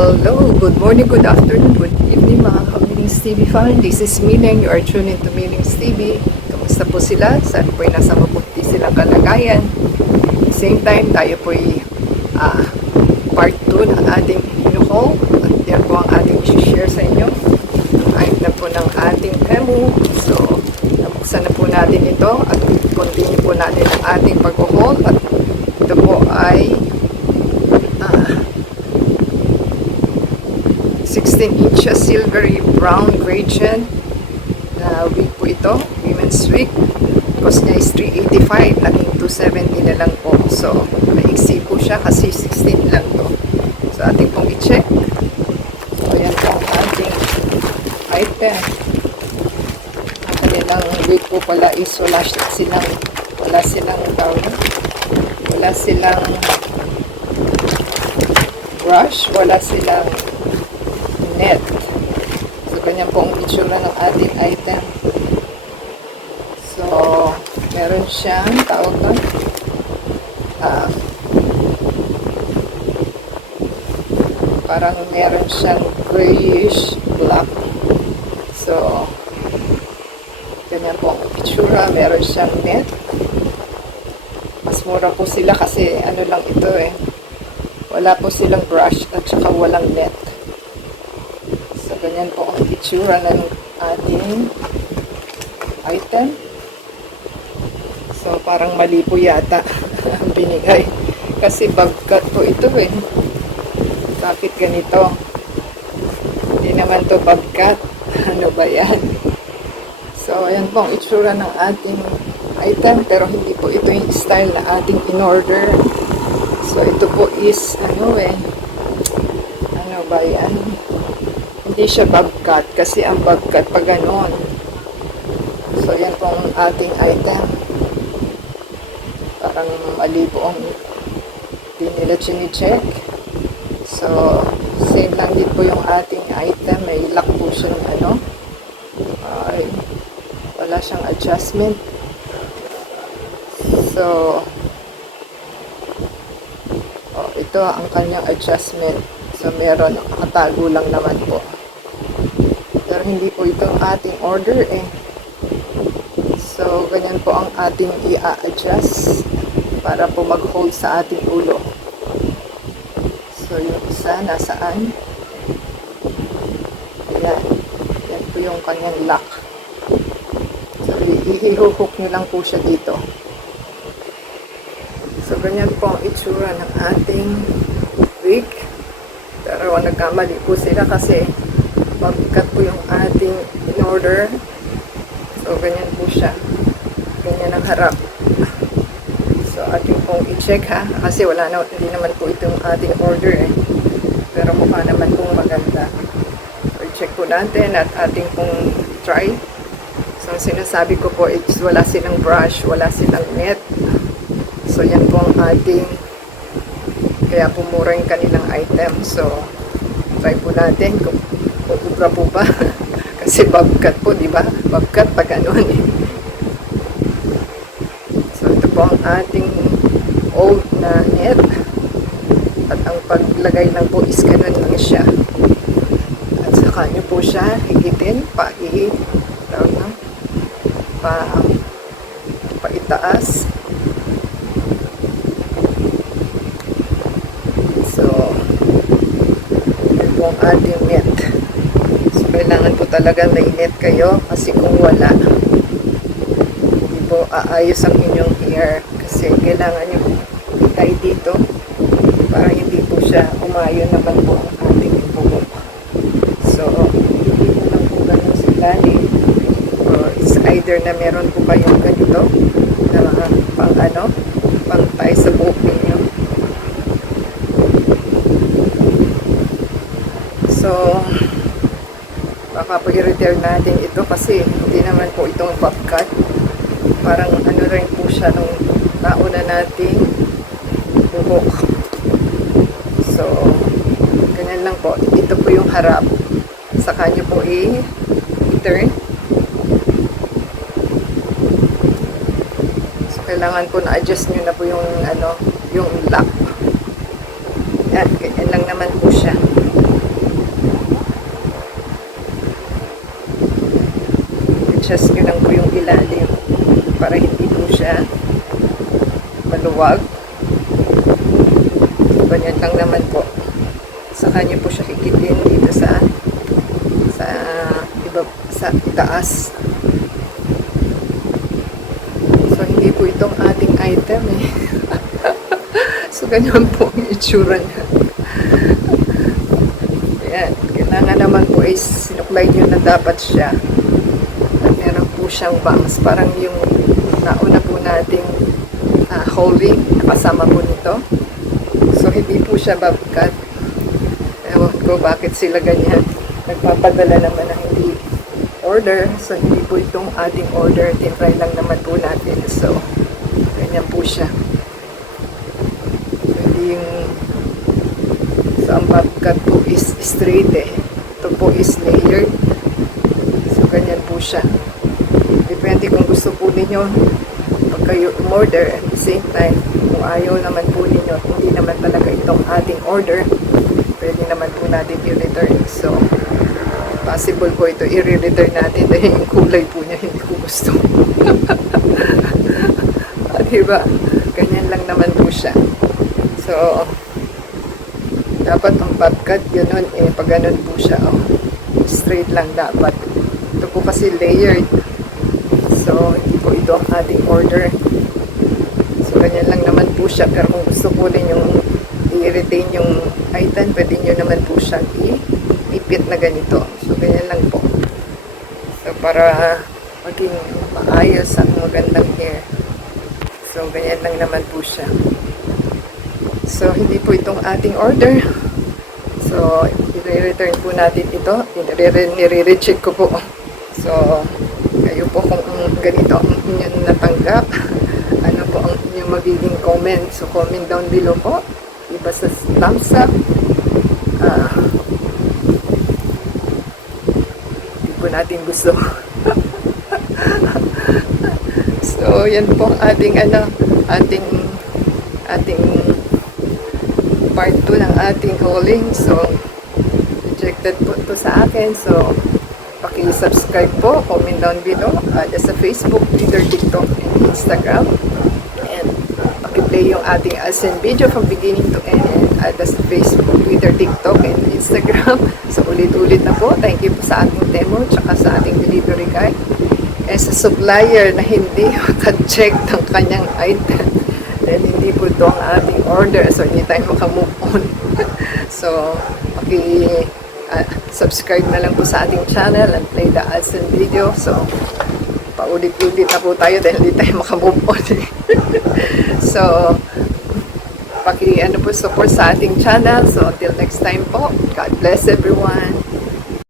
Hello, good morning, good afternoon, good evening mga ka-Millings TV fan. This is Miling, you are tuned into Millings TV. Kamusta po sila? Sana po'y nasa mabuti silang kalagayan. At the same time, tayo po'y part 2 ng ating inuho. At yan po ang ating share sa inyo. Ayun na po ng ating Temu. So, nabuksan na po natin ito at continue po natin ang ating pag-haul. At ito po ay 16 inches silvery brown gradient na wig po ito, women's wig. Cost niya is $385, naging $270 na lang po. So maiksi po siya kasi 16 lang to. So ating pong i-check. So yan po ang ating item. Ang kanilang wig po pala is wala silang brush, wala silang net. So, ganyan po ang itsura ng ating item. So, meron siyang tawag doon. Parang meron siyang grayish black. So, ganyan po ang itsura. Meron siyang net. Mas mura po sila kasi ano lang ito eh. Wala po silang brush at saka walang net. So, ganyan po ang itsura ng ating item. So, parang mali po yata ang binigay. Kasi bag cut po ito eh. Bakit ganito? Hindi naman to bag cut. Ano ba yan? So, ayan po ang itsura ng ating item. Pero hindi po ito yung style na ating in-order. So, ito po is, ano ba yan? Hindi siya bobcat kasi ang bobcat pa ganon. So, yan po ang ating item. Parang mali po ang hindi nila chine-check. So, same lang din po yung ating item. May lock po siya ng wala siyang adjustment. So, ito ang kanyang adjustment. So, meron, nakatago lang naman po. Pero hindi po ito ang ating order eh. So, ganyan po ang ating i-adjust para po mag-hold sa ating ulo. So, yung isa, nasaan? Ayan. Yan po yung kanyang lock. So, i-hook nyo lang po siya dito. So, ganyan po ang itsura ng ating wig. Pero nagkamali po sila kasi mag-cut po yung ating in-order. So, ganyan po siya. Ganyan ang harap. So, ating pong i-check ha. Kasi hindi naman po ito yung ating order eh. Pero mukha naman pong maganda. So, i-check po natin at ating pong try. So, sinasabi ko po is wala silang brush, wala silang net. So, yan po ang ating kaya po mura yung kanilang item. So, try po natin kung ubra po ba. Kasi bobcat po, di ba? Bobcat pa ganun eh. So, ito po ang ating old na net. At ang paglagay lang po is ganun lang siya. At saka nyo po siya higitin, paitaas. So, yun po ang ating net. So, kailangan po talaga may net kayo kasi kung wala, hindi po aayos ang inyong hair kasi kailangan nyo itay dito para hindi po siya umayon naman po ang ating buhok. So, hindi po lang po ganun sa ilalim. Or it's either na meron po kayong ganito na pang tie sa buhok ninyo. So, baka po i-return natin ito kasi hindi naman po itong bobcat. Parang rin po siya nung nauna nating buhok. So, ganyan lang po. Ito po yung harap. Saka nyo po i-turn. So, kailangan po na-adjust nyo na po yung lock. Yan, ganyan lang naman po siya. i-adjust nyo lang po yung ilalim para hindi po siya maluwag. Ganyan lang naman po. Saka nyo po siya higitin dito sa itaas. So, hindi po itong ating item eh. So, ganyan po ang itsura niya. Ayan. Kailangan naman po ay sinuklay nyo na dapat siya. At meron po siyang bangs. Parang yung nauna po nating holding. Nakasama po nito. So, hindi po siya babkat. Ewan ko bakit sila ganyan. Nagpapadala naman ng hindi order. So, hindi po itong ating order. Tinry lang naman po natin. So, ganyan po siya. Hindi yung so, ang babkat po is straight eh. Ito po is layered. So, ganyan po siya. Depende kung gusto po ninyo pag kayo order at the same time, kung ayaw naman po ninyo, hindi naman talaga itong ating order, pwede naman po natin i-return. So, possible po ito i-return natin dahil yung kulay po niya hindi ko gusto. Diba? Ganyan lang naman po siya. So, dapat ang babkat, ganun eh, pag ganun po siya, straight lang dapat. Ito po kasi layered. So, hindi po ito ang ating order. So, ganyan lang naman po siya. Pero kung gusto po rin yung i-retain yung item, pwede nyo naman po siyang ipit na ganito. So, ganyan lang po. So, para maging maayos ang magandang hair. So, ganyan lang naman po siya. So, hindi po itong ating order. So, i-return po natin ito. Nire-recheck ko po. So, kayo po kung ganito ang inyong natanggap, ano po ang inyong magiging comment. So, comment down below po. Iba sa thumbs up. Hindi po natin gusto. So, yan po ang ating ating part 2 ng ating hauling. So, rejected po ito sa akin. So, paki-subscribe po, comment down below. Sa Facebook, Twitter, TikTok, and Instagram. And paki-play yung ating AdSense video from beginning to end. Sa Facebook, Twitter, TikTok, and Instagram. So, ulit-ulit na po. Thank you po sa ating demo, tsaka sa ating delivery guy. And sa supplier na hindi maka-check ng kanyang item. Dahil hindi po ito ang ating order. So, hindi tayo makamove on. So, subscribe na lang po sa ating channel and play the AdSense video. So, paulit-ulit na po tayo dahil hindi tayo makamove on. So, support sa ating channel. So, until next time po, God bless everyone.